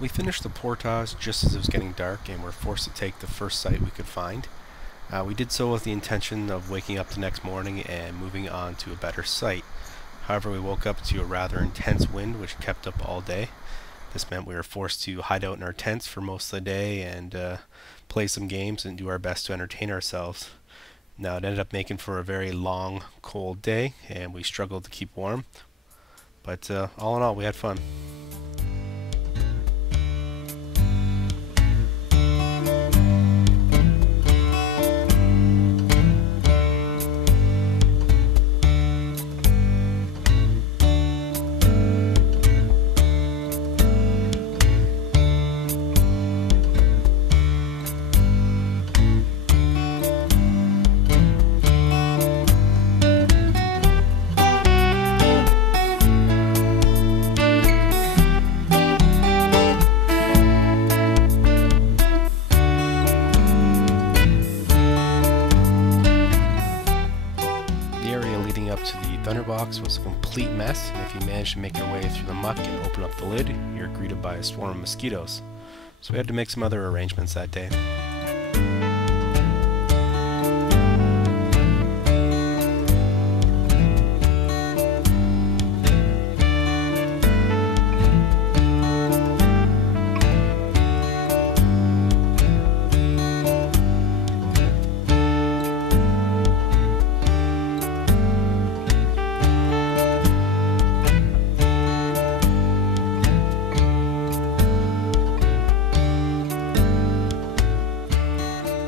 We finished the portage just as it was getting dark and were forced to take the first site we could find. We did so with the intention of waking up the next morning and moving on to a better site. However, we woke up to a rather intense wind which kept up all day. This meant we were forced to hide out in our tents for most of the day and play some games and do our best to entertain ourselves. Now, it ended up making for a very long, cold day, and we struggled to keep warm. But all in all, we had fun. Up to the thunderbox was a complete mess, and if you managed to make your way through the muck and open up the lid, you're greeted by a swarm of mosquitoes. So we had to make some other arrangements that day.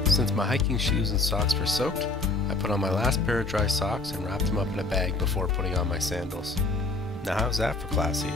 Since my hiking shoes and socks were soaked, I put on my last pair of dry socks and wrapped them up in a bag before putting on my sandals. Now how's that for classy?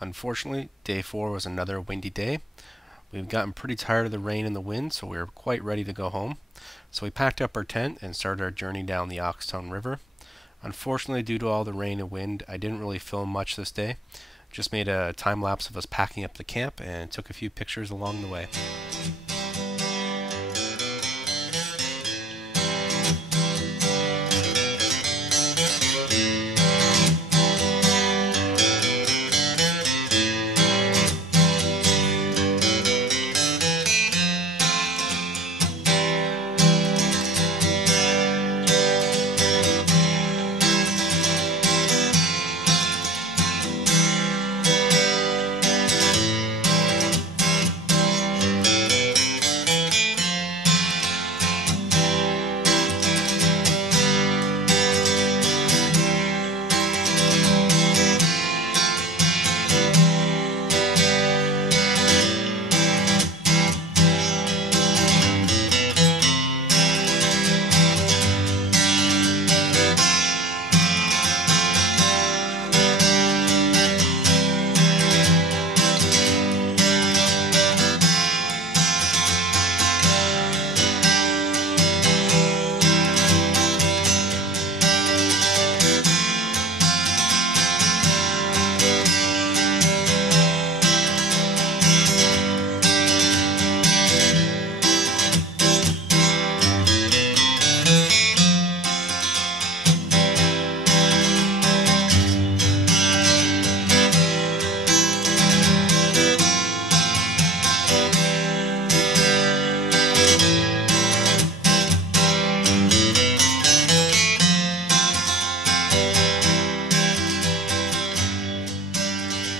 Unfortunately, day 4 was another windy day. We've gotten pretty tired of the rain and the wind, so we were quite ready to go home. So we packed up our tent and started our journey down the Oxtown River. Unfortunately, due to all the rain and wind, I didn't really film much this day. Just made a time lapse of us packing up the camp and took a few pictures along the way.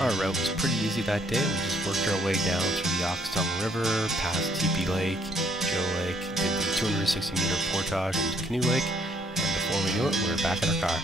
Our route was pretty easy that day. We just worked our way down through the Oxtown River, past Teepee Lake, Joe Lake, did the 260-meter portage into Canoe Lake, and before we knew it, we were back in our car.